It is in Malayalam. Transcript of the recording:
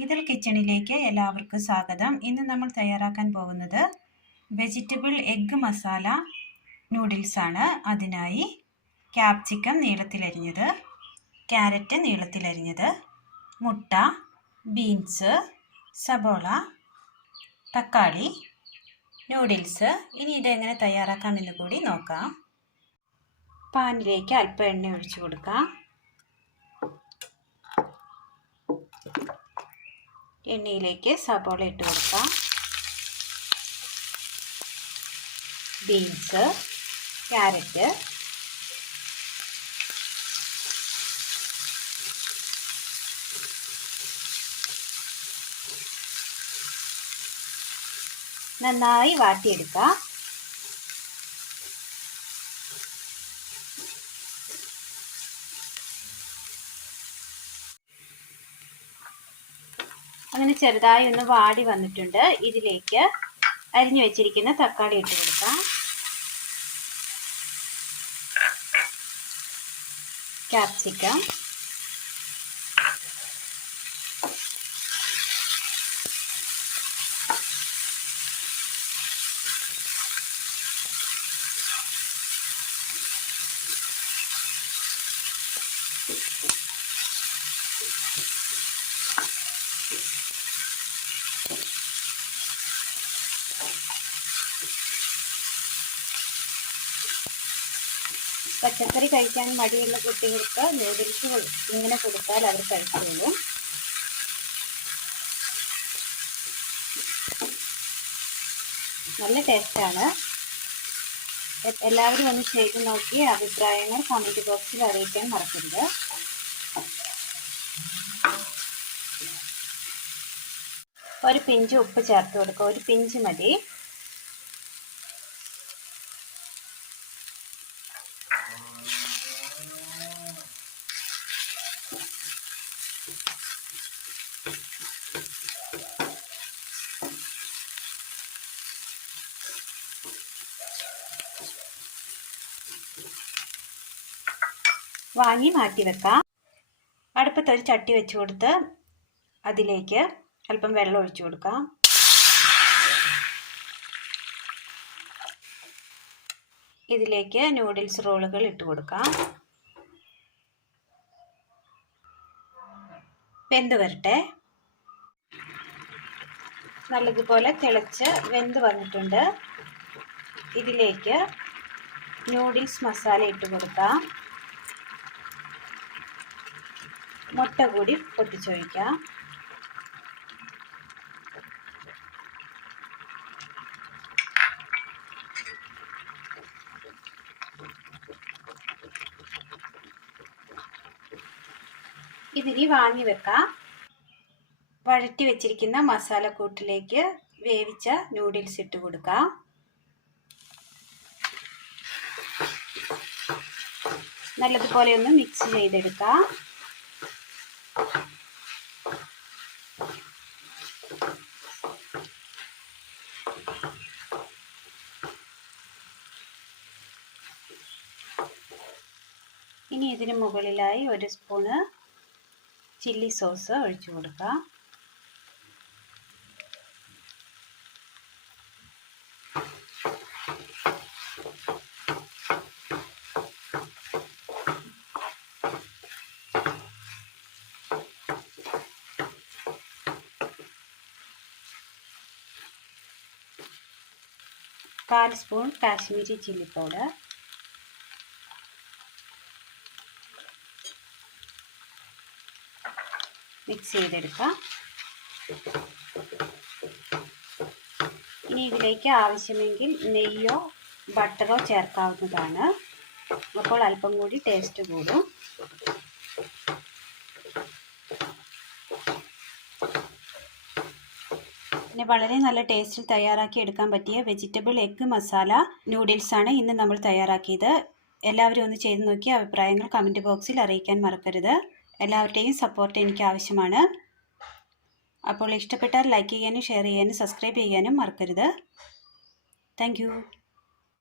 ഈദൽ കിച്ചണിലേക്ക് എല്ലാവർക്കും സ്വാഗതം. ഇന്ന് നമ്മൾ തയ്യാറാക്കാൻ പോകുന്നത് വെജിറ്റബിൾ എഗ്ഗ് മസാല നൂഡിൽസ് ആണ്. അതിനായി ക്യാപ്സിക്കം നീളത്തിലരിഞ്ഞത്, ക്യാരറ്റ് നീളത്തിലരിഞ്ഞത്, മുട്ട, ബീൻസ്, സബോള, തക്കാളി, നൂഡിൽസ്. ഇനി ഇതെങ്ങനെ തയ്യാറാക്കാമെന്ന് കൂടി നോക്കാം. പാനിലേക്ക് അല്പം എണ്ണ ഒഴിച്ചു കൊടുക്കാം. എണ്ണയിലേക്ക് സബോള ഇട്ട് കൊടുക്കാം, ബീൻസ്, ക്യാരറ്റ്, നന്നായി വാട്ടിയെടുക്കാം. അങ്ങനെ ചെറുതായി ഒന്ന് വാടി വന്നിട്ടുണ്ട്. ഇതിലേക്ക് അരിഞ്ഞു വെച്ചിരിക്കുന്ന തക്കാളി ഇട്ട് കൊടുക്കാം, ക്യാപ്സിക്കം, പച്ചക്കറി കഴിക്കാൻ മടിയുള്ള കുട്ടികൾക്ക് നൂഡിൽസ് ഇങ്ങനെ കൊടുത്താൽ അവർ കഴിച്ചോളൂ. നല്ല ടേസ്റ്റാണ്. എല്ലാവരും ഒന്ന് ചെയ്ത് നോക്കി അഭിപ്രായങ്ങൾ കമൻറ്റ് ബോക്സിൽ അറിയിക്കാൻ മറക്കരുത്. ഒരു പിഞ്ച് ഉപ്പ് ചേർത്ത് കൊടുക്കുക, ഒരു പിഞ്ച് മതി. വാങ്ങി മാറ്റി വെക്കാം. അടുപ്പത്ത് ഒരു ചട്ടി വെച്ച് കൊടുത്ത് അതിലേക്ക് അല്പം വെള്ളം ഒഴിച്ചു കൊടുക്കാം. ഇതിലേക്ക് നൂഡിൽസ് റോളുകൾ ഇട്ട് കൊടുക്കാം. വെന്ത് വരട്ടെ. നല്ലതുപോലെ തിളച്ച് വെന്ത് വന്നിട്ടുണ്ട്. ഇതിലേക്ക് നൂഡിൽസ് മസാല ഇട്ട് കൊടുക്കാം. മുട്ട കൂടി പൊട്ടിച്ചൊഴിക്കാം. ഇതിനി വാങ്ങി വെക്കാം. വഴറ്റി വെച്ചിരിക്കുന്ന മസാലക്കൂട്ടിലേക്ക് വേവിച്ച നൂഡിൽസ് ഇട്ട് കൊടുക്കാം. നല്ലതുപോലെ ഒന്ന് മിക്സ് ചെയ്തെടുക്കാം. ഇനി ഇതിന് മുകളിലായി ഒരു സ്പൂണ് ചില്ലി സോസ് ഒഴിച്ചു കൊടുക്കാം. കാൽ spoon Kashmiri chilli powder, mix ചെയ്തെടുക്കാം. ഇനി ഇതിലേക്ക് ആവശ്യമെങ്കിൽ നെയ്യോ ബട്ടറോ ചേർക്കാവുന്നതാണ്. അപ്പോൾ അല്പം കൂടി ടേസ്റ്റ് കൂടും. പിന്നെ വളരെ നല്ല ടേസ്റ്റിൽ തയ്യാറാക്കി എടുക്കാൻ പറ്റിയ വെജിറ്റബിൾ എഗ്ഗ് മസാല നൂഡിൽസ് ആണ് ഇന്ന് നമ്മൾ തയ്യാറാക്കിയത്. എല്ലാവരും ഒന്ന് ചെയ്ത് നോക്കി അഭിപ്രായങ്ങൾ കമൻറ്റ് ബോക്സിൽ അറിയിക്കാൻ മറക്കരുത്. എല്ലാവരുടെയും സപ്പോർട്ട് എനിക്ക് ആവശ്യമാണ്. അപ്പോൾ ഇഷ്ടപ്പെട്ടാൽ ലൈക്ക് ചെയ്യാനും ഷെയർ ചെയ്യാനും സബ്സ്ക്രൈബ് ചെയ്യാനും മറക്കരുത്. Thank you.